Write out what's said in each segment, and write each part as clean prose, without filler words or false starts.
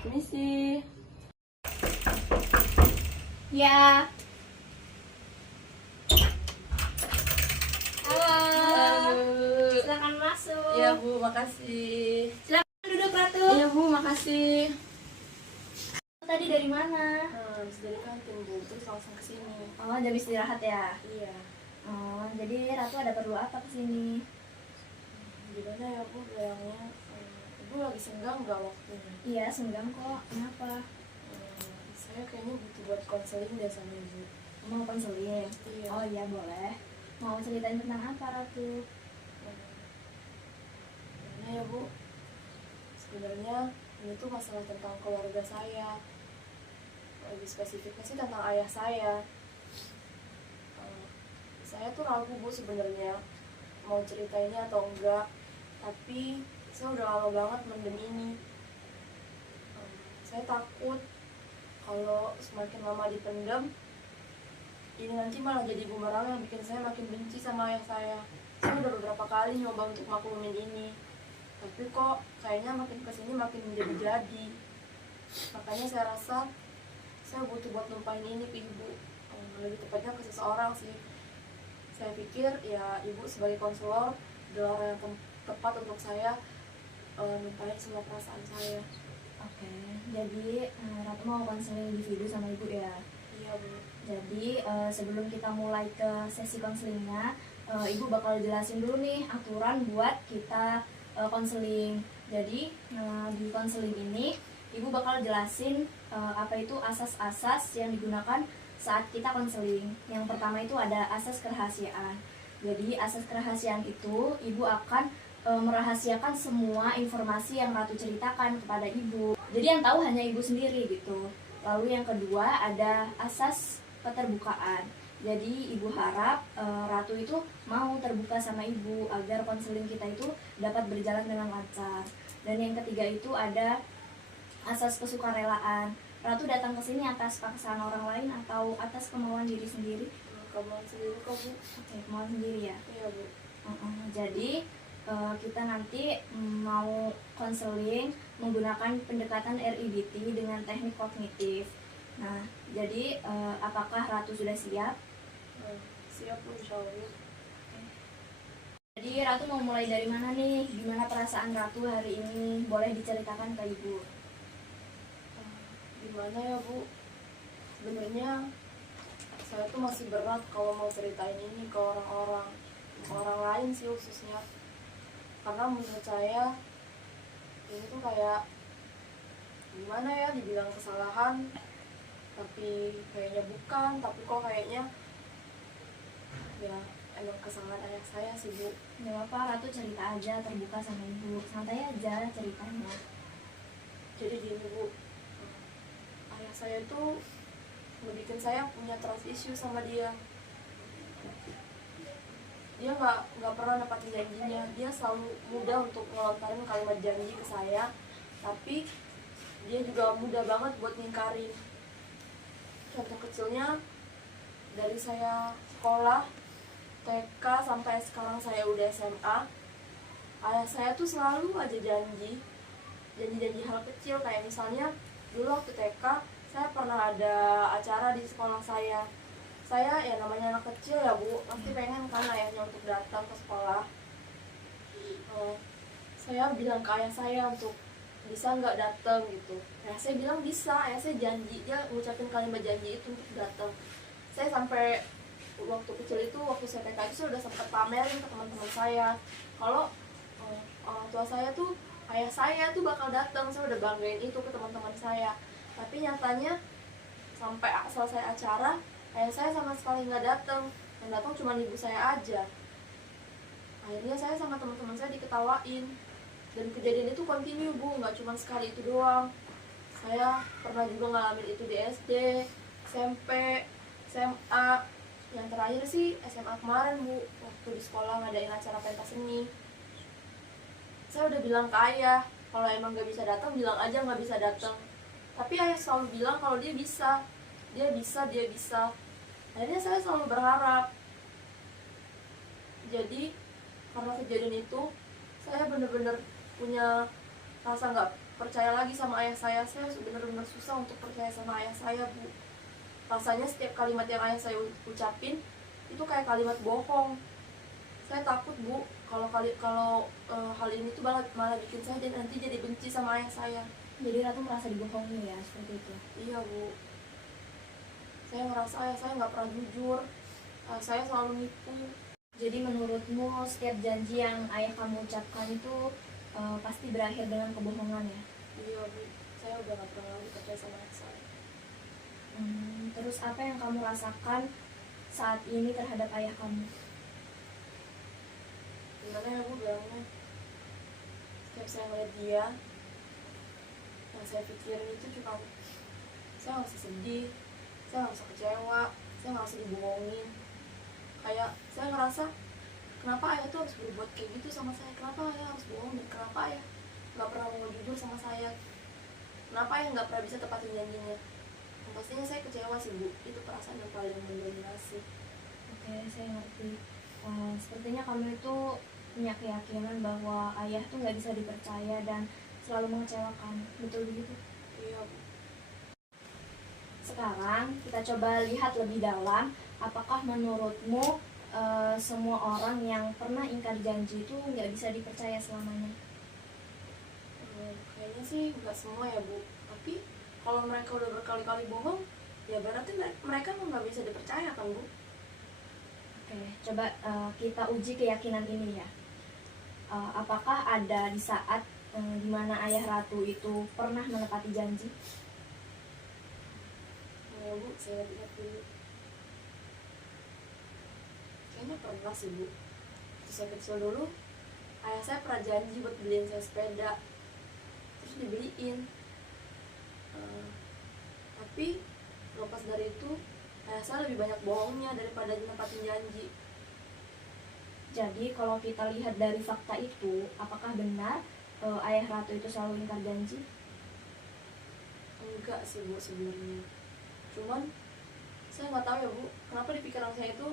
Misi. Ya. Halo. Halo. Silakan masuk. Ya Bu, makasih. Silakan duduk Ratu. Iya Bu, makasih. Tadi dari mana? Habis dari kantin Bu, terus langsung ke sini. Oh, jam istirahat ya. Iya. Oh, jadi Ratu ada perlu apa kesini? Gimana ya Bu bilangnya? Ibu lagi senggang nggak waktunya? Iya, senggang kok. Kenapa? Saya kayaknya butuh buat konseling deh sama Ibu. Mau konseling? Iya. Oh iya, boleh. Mau ceritain tentang apa, Ratu? Gimana ya Bu? Sebenarnya ini tuh masalah tentang keluarga saya. Lebih spesifiknya sih tentang ayah saya. Saya tuh ragu Bu sebenarnya mau ceritainnya atau enggak, tapi saya udah lama banget mendem ini. Saya takut kalau semakin lama dipendam, ini nanti malah jadi bumerang yang bikin saya makin benci sama ayah saya. Saya udah beberapa kali nyoba untuk maklumin ini, tapi kok kayaknya makin kesini makin menjadi-jadi. Makanya saya rasa saya butuh buat numpahin ini ke Ibu, lebih tepatnya ke seseorang sih. Saya pikir ya Ibu sebagai konselor adalah orang yang tepat untuk saya numpahin semua perasaan saya. Oke, jadi Ratu mau konseling individu sama Ibu ya? Iya Bu. Jadi sebelum kita mulai ke sesi konselingnya, Ibu bakal jelasin dulu nih aturan buat kita konseling. Jadi di konseling ini Ibu bakal jelasin apa itu asas-asas yang digunakan saat kita konseling. Yang pertama itu ada asas kerahasiaan. Jadi asas kerahasiaan itu Ibu akan merahasiakan semua informasi yang Ratu ceritakan kepada Ibu. Jadi yang tahu hanya Ibu sendiri gitu. Lalu yang kedua ada asas keterbukaan. Jadi Ibu harap Ratu itu mau terbuka sama Ibu agar konseling kita itu dapat berjalan dengan lancar. Dan yang ketiga itu ada asas kesukarelaan. Ratu datang ke sini atas paksaan orang lain atau atas kemauan diri sendiri? Kemauan sendiri kok Bu. Oke, kemauan sendiri ya. Iya Bu. Jadi kita nanti mau konseling menggunakan pendekatan RIBT dengan teknik kognitif. Nah, jadi apakah Ratu sudah siap? Siap Bu, insya Allah. Jadi Ratu mau mulai dari mana nih? Gimana perasaan Ratu hari ini? Boleh diceritakan ke Ibu. Gimana ya Bu? Sebenarnya saya tuh masih berat kalau mau ceritain ini ke orang lain sih khususnya. Karena menurut saya ini tuh kayak gimana ya, dibilang kesalahan tapi kayaknya bukan, tapi kok kayaknya ya emang kesalahan ayah saya sih Bu. Gak apa-apa, Ratu cerita aja, terbuka sama Ibu. Santai aja ceritanya. Jadi gini Bu, ayah saya tuh ngebikin saya punya trust issue sama dia. Dia nggak pernah nepatin janjinya. Dia selalu mudah untuk ngelontarin kalimat janji ke saya, tapi dia juga mudah banget buat ngingkarin. Contoh kecilnya, dari saya sekolah TK sampai sekarang saya udah SMA, ayah saya tuh selalu aja janji hal kecil. Kayak misalnya dulu waktu TK saya pernah ada acara di sekolah saya ya namanya anak kecil ya Bu, pasti pengen kan ayahnya untuk datang ke sekolah. Saya bilang ke ayah saya untuk bisa nggak datang gitu. Ayah saya bilang bisa, ayah saya janji, dia ngucapin kalimat janji itu untuk datang. Saya sampai waktu kecil itu, waktu saya TK itu sudah sempat pamerin ke teman-teman saya kalau orang tua saya tuh, ayah saya tuh bakal datang. Saya udah banggain itu ke teman-teman saya, tapi nyatanya sampai selesai acara ayah saya sama sekali nggak datang. Yang datang cuma ibu saya aja. Akhirnya saya sama teman-teman saya diketawain. Dan kejadian itu kontinu Bu, nggak cuma sekali itu doang. Saya pernah juga ngalamin itu di SD, SMP, SMA. Yang terakhir sih SMA kemarin Bu, waktu di sekolah ngadain acara pentas seni. Saya udah bilang ke ayah, kalau emang nggak bisa datang bilang aja nggak bisa datang. Tapi ayah selalu bilang kalau dia bisa. Akhirnya saya selalu berharap. Jadi karena kejadian itu saya bener-bener punya rasa nggak percaya lagi sama ayah saya. Saya benar-benar susah untuk percaya sama ayah saya, Bu. Rasanya setiap kalimat yang ayah saya ucapin itu kayak kalimat bohong. Saya takut, Bu, kalau hal ini tuh malah bikin saya nanti jadi benci sama ayah saya. Jadi Ratu merasa dibohongi ya, seperti itu. Iya, Bu. Saya ngerasa ayah saya nggak pernah jujur. Saya selalu nipu. Jadi menurutmu setiap janji yang ayah kamu ucapkan itu pasti berakhir dengan kebohongan ya? Iya, Bu. Saya udah nggak pernah lagi percaya sama ayah saya. Terus apa yang kamu rasakan saat ini terhadap ayah kamu? Gimana ya, Bu, bilangnya? Setiap saya ngeliat dia, yang saya pikirin itu cuma saya nggak usah sedih, saya nggak usah kecewa, saya nggak usah dibohongin. Kayak saya ngerasa, kenapa ayah tuh harus berbuat kayak gitu sama saya? Kenapa ayah harus bohong? Dan kenapa ayah nggak pernah mau jujur sama saya? Kenapa ayah nggak pernah bisa tepatin janjinya? Dan pastinya saya kecewa sih, Bu. Itu perasaan yang paling mendominasi. Oke, saya ngerti. Sepertinya kamu itu punya keyakinan bahwa ayah tuh nggak bisa dipercaya dan selalu mengecewakan. Betul begitu? Iya, Bu. Sekarang kita coba lihat lebih dalam. Apakah menurutmu semua orang yang pernah ingkar janji itu nggak bisa dipercaya selamanya? Kayaknya sih nggak semua ya, Bu. Tapi kalau mereka udah berkali-kali bohong, ya berarti mereka nggak bisa dipercaya kan, Bu? Oke, coba kita uji keyakinan ini ya. Apakah ada di saat dimana ayah Ratu itu pernah menepati janji? Ya, Bu, saya lihat dulu. Kayaknya pernah sih, Bu. Waktu saya kecil dulu, ayah saya pernah janji buat beliin saya sepeda, terus dibeliin. Tapi lepas dari itu, ayah saya lebih banyak bohongnya daripada nempatin janji. Jadi kalau kita lihat dari fakta itu, apakah benar ayah Ratu itu selalu ingkar janji? Enggak sih, Bu, sebenarnya. Cuman saya nggak tahu ya, Bu, kenapa di pikiran saya itu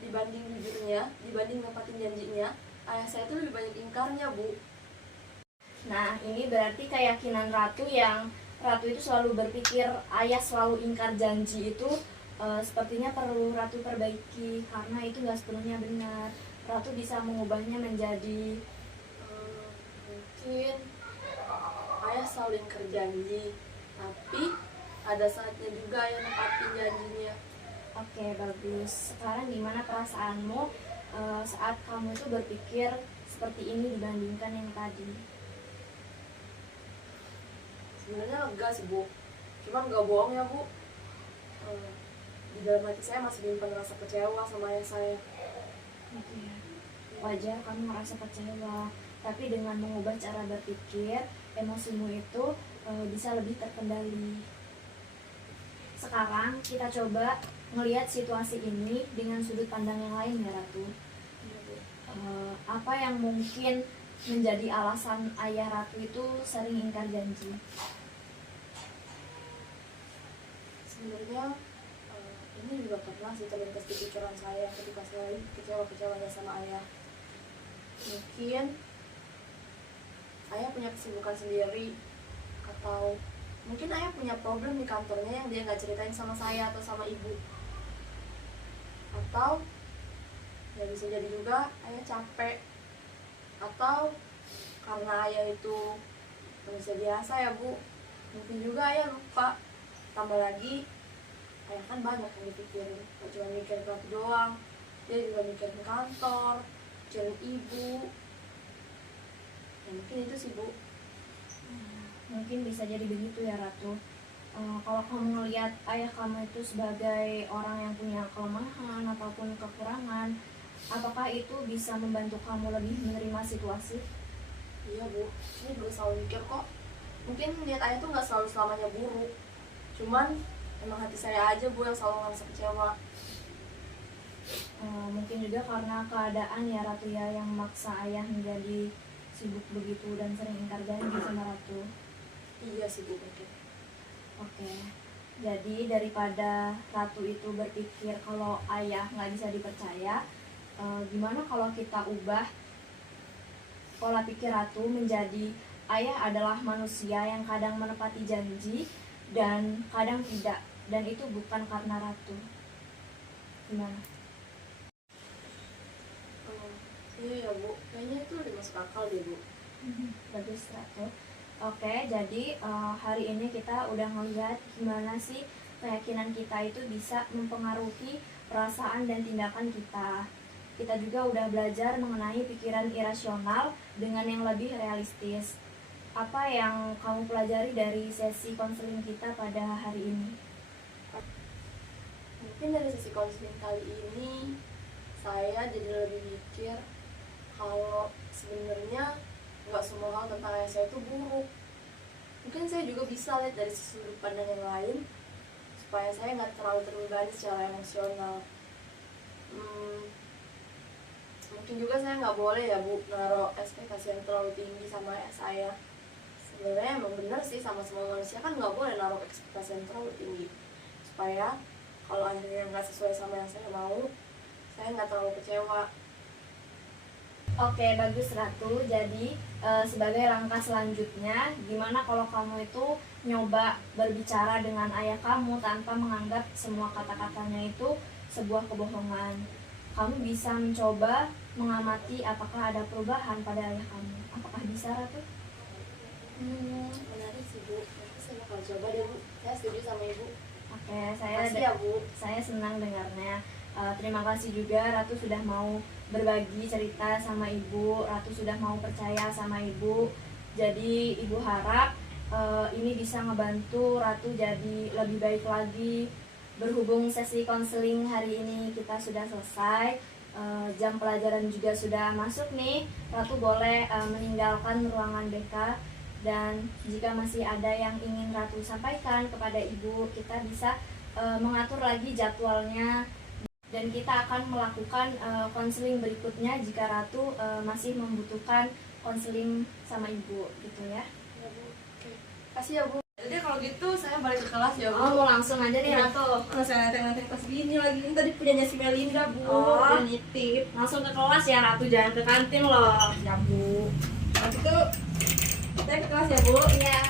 dibanding jujurnya, dibanding nempatin janjinya, ayah saya itu lebih banyak ingkarnya, Bu. Nah, ini berarti keyakinan Ratu yang Ratu itu selalu berpikir ayah selalu ingkar janji itu sepertinya perlu Ratu perbaiki, karena itu nggak sepenuhnya benar. Ratu bisa mengubahnya menjadi Mungkin ayah selalu ingkar janji, tapi ada saatnya juga ayah nempatin janjinya. oke, bagus. Sekarang gimana perasaanmu saat kamu itu berpikir seperti ini dibandingkan yang tadi? Sebenarnya lega sih, Bu. Cuman nggak bohong ya, Bu, di dalam hati saya masih menyimpan rasa kecewa sama ayah saya. Gitu ya. Wajar kamu merasa kecewa, tapi dengan mengubah cara berpikir, emosimu itu bisa lebih terkendali. Sekarang kita coba melihat situasi ini dengan sudut pandang yang lain ya, Ratu. Apa yang mungkin menjadi alasan ayah Ratu itu sering ingkar janji? Sebenarnya ini juga pernah sih terlintas di pikiran saya ketika saya kecewa-kecewanya sama ayah. Mungkin ayah punya kesibukan sendiri, atau mungkin ayah punya problem di kantornya yang dia nggak ceritain sama saya atau sama ibu. Atau ya bisa jadi juga ayah capek, atau karena ayah itu manusia biasa ya, Bu, mungkin juga ayah lupa. Tambah lagi ayah kan banyak yang dipikirin, gak cuma mikirin aku doang, dia juga mikirin kantor, mikirin ibu. Ya mungkin itu sih, Bu. Mungkin bisa jadi begitu ya, Ratu. Kalau kamu melihat ayah kamu itu sebagai orang yang punya kelemahan ataupun kekurangan, apakah itu bisa membantu kamu lebih menerima situasi? Iya, Bu, saya juga selalu mikir kok, mungkin lihat ayah tuh gak selalu selamanya buruk, cuman emang hati saya aja, Bu, yang selalu ngerasa kecewa. Mungkin juga karena keadaan ya, Ratu ya, yang memaksa ayah menjadi sibuk begitu dan sering ingkar janji sama Ratu. Iya sih, Bu, mungkin. Oke, jadi daripada Ratu itu berpikir kalau ayah nggak bisa dipercaya, gimana kalau kita ubah pola pikir Ratu menjadi ayah adalah manusia yang kadang menepati janji dan kadang tidak, dan itu bukan karena Ratu. Gimana? Iya ya Bu, kayaknya itu udah masuk akal deh Bu. Bagus Ratu. Oke, jadi hari ini kita udah ngeliat gimana sih keyakinan kita itu bisa mempengaruhi perasaan dan tindakan kita. Kita juga udah belajar mengenai pikiran irasional dengan yang lebih realistis. Apa yang kamu pelajari dari sesi konseling kita pada hari ini? Mungkin dari sesi konseling kali ini saya jadi lebih mikir kalau sebenarnya nggak semua hal tentang ayah saya itu buruk. Mungkin saya juga bisa lihat dari sudut pandang yang lain supaya saya nggak terlalu terbebani secara emosional. Mungkin juga saya nggak boleh ya Bu naruh ekspektasi yang terlalu tinggi sama ayah saya. Sebenarnya emang benar sih, sama semua manusia kan nggak boleh naruh ekspektasi yang terlalu tinggi, supaya kalau akhirnya nggak sesuai sama yang saya mau, saya nggak terlalu kecewa. Oke, bagus Ratu. Jadi sebagai langkah selanjutnya, gimana kalau kamu itu nyoba berbicara dengan ayah kamu tanpa menganggap semua kata-katanya itu sebuah kebohongan. Kamu bisa mencoba mengamati apakah ada perubahan pada ayah kamu. Apakah bisa, Ratu? Menarik sih Bu, nanti saya bakal coba deh Bu. Saya setuju sama Ibu. Oke, Makasih ya Bu. saya senang dengarnya. Terima kasih juga Ratu sudah mau berbagi cerita sama Ibu. Ratu sudah mau percaya sama Ibu. Jadi Ibu harap ini bisa ngebantu Ratu jadi lebih baik lagi. Berhubung sesi konseling hari ini kita sudah selesai, jam pelajaran juga sudah masuk nih. Ratu boleh meninggalkan ruangan BK. Dan jika masih ada yang ingin Ratu sampaikan kepada Ibu, kita bisa mengatur lagi jadwalnya. Dan kita akan melakukan konseling berikutnya jika Ratu masih membutuhkan konseling sama Ibu, gitu ya. Ya Bu. Oke. Kasih ya Bu. Jadi kalau gitu saya balik ke kelas ya Bu. Oh, mau langsung aja nih Iya. Ratu. Saya nanti kelas gini lagi. Ini tadi punyanya si Melinda Bu. Oh. Dia nitip. Langsung ke kelas ya Ratu, jangan ke kantin loh. Ya Bu. Kalau gitu saya ke kelas ya Bu. Iya.